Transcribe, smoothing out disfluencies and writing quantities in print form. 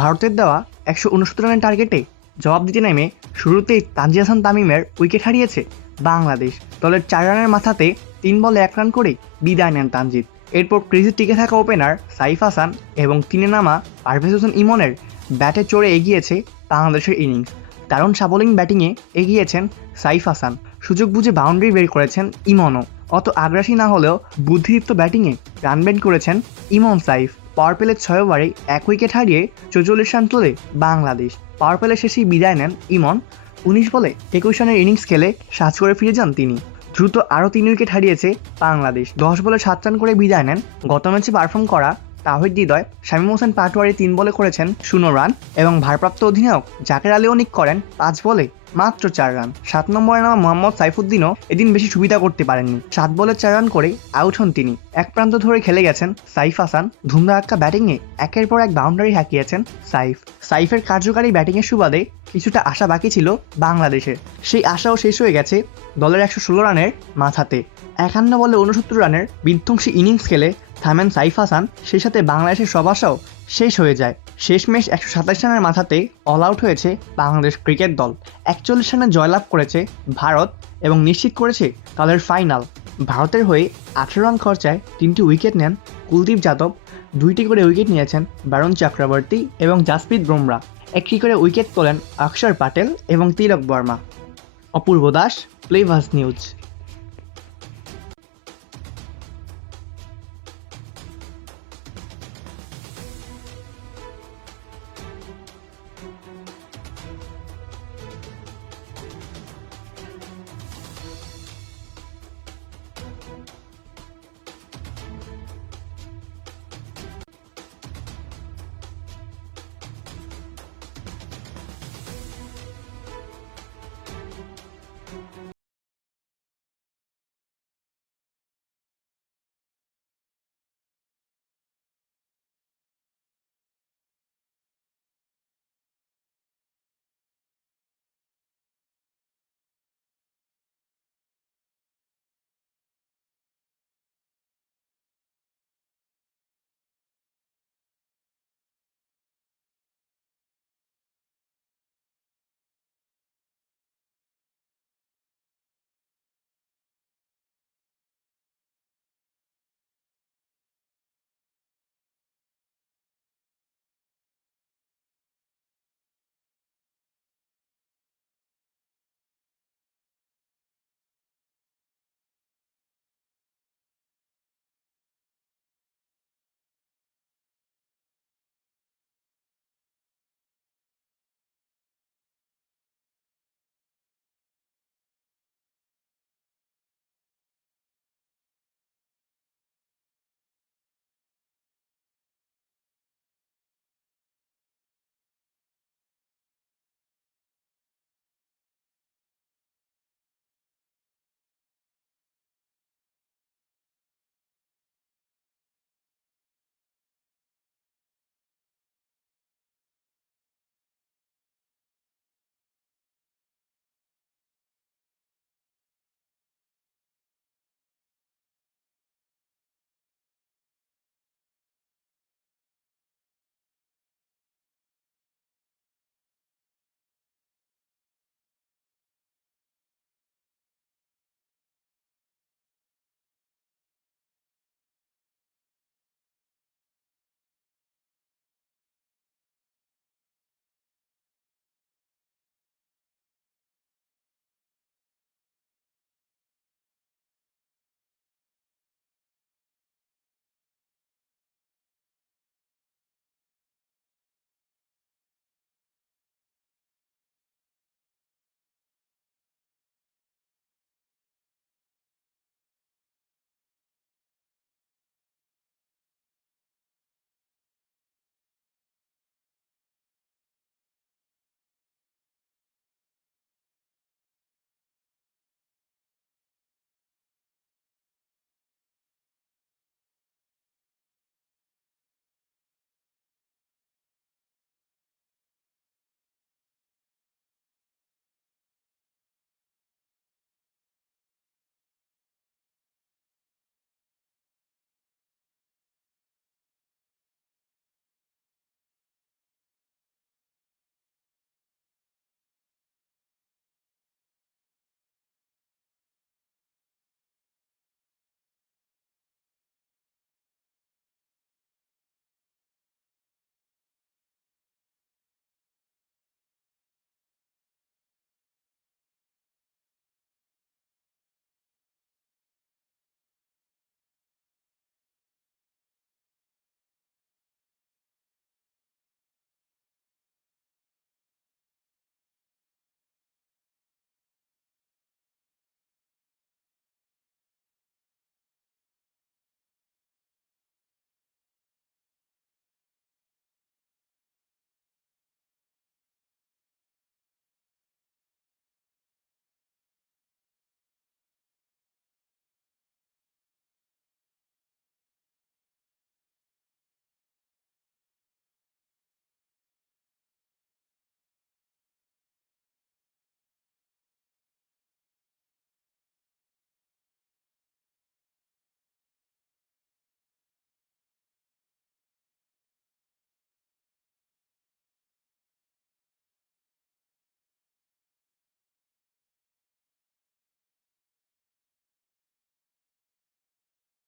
ভারতের দেওয়া ১৬৯ রানের টার্গেটে জবাব দিতে নেমে শুরুতেই তানজিদ হাসান তামিমের উইকেট হারিয়েছে বাংলাদেশ। দলের ৪ রানের মাথাতে ৩ বলে ১ রান করে বিদায় নেন তানজিদ। এরপর ক্রিজে টিকে থাকা ওপেনার সাইফ হাসান এবং তিনে নামা পারভেজ হোসেন ইমনের ব্যাটে চড়ে এগিয়েছে বাংলাদেশের ইনিংস। দারুণ সাবলীল ব্যাটিংয়ে এগিয়েছেন সাইফ হাসান, সুযোগ বুঝে বাউন্ডারি বের করেছেন ইমনও। অত আগ্রাসী না হলেও বুদ্ধিদীপ্ত ব্যাটিংয়ে রান বের করেছেন ইমন সাইফ। পাওয়ার প্লের ৬ ওভারে ১ উইকেট হারিয়ে ৪৪ রান তোলে বাংলাদেশ। পাওয়ার প্লে শেষেই বিদায় নেন ইমন। ১৯ বলে ২১ রানের ইনিংস খেলে ৭ করে ফিরে যান তিনি। দ্রুত আরও ৩ উইকেট হারিয়েছে বাংলাদেশ। ১০ বলে ৭ রান করে বিদায় নেন গত ম্যাচে পারফর্ম করা তাওহিদ হৃদয়। শামীম হোসেন পাটোয়ারি ৩ বলে করেছেন ০ রান এবং ভারপ্রাপ্ত অধিনায়ক জাকের আলী অনিক করেন ৫ বলে মাত্র ৪ রান। ৭ নম্বরে নামা মোহাম্মদ সাইফুদ্দিনও এদিন বেশি সুবিধা করতে পারেননি। ৭ বলে ৪ রান করে আউট হন তিনি। এক প্রান্ত ধরে খেলে গেছেন সাইফ হাসান। ধুমধারাক্কা ব্যাটিংয়ে একের পর এক বাউন্ডারি হাঁকিয়েছেন সাইফের কার্যকারী ব্যাটিংয়ের সুবাদে কিছুটা আশা বাকি ছিল বাংলাদেশের। সেই আশাও শেষ হয়ে গেছে দলের ১১৬ রানের মাথাতে। ৫১ বলে ৬৯ রানের বিধ্বংসী ইনিংস খেলে থামেন সাইফ হাসান। সেই সাথে বাংলাদেশের সব আশাও শেষ হয়ে যায়। শেষমেশ ১২৭ রানের মাথাতে অল আউট হয়েছে বাংলাদেশ ক্রিকেট দল। ৪১ রানে জয়লাভ করেছে ভারত এবং নিশ্চিত করেছে তাদের ফাইনাল। ভারতের হয়ে ১৮ রান খরচায় ৩টি উইকেট নেন কুলদীপ যাদব। ২টি করে উইকেট নিয়েছেন বরুণ চক্রবর্তী এবং জাসপ্রীত বুমরাহ। ১টি করে উইকেট তোলেন অক্ষর প্যাটেল এবং তিলক বর্মা। অপূর্ব দাস, প্লেভাস নিউজ।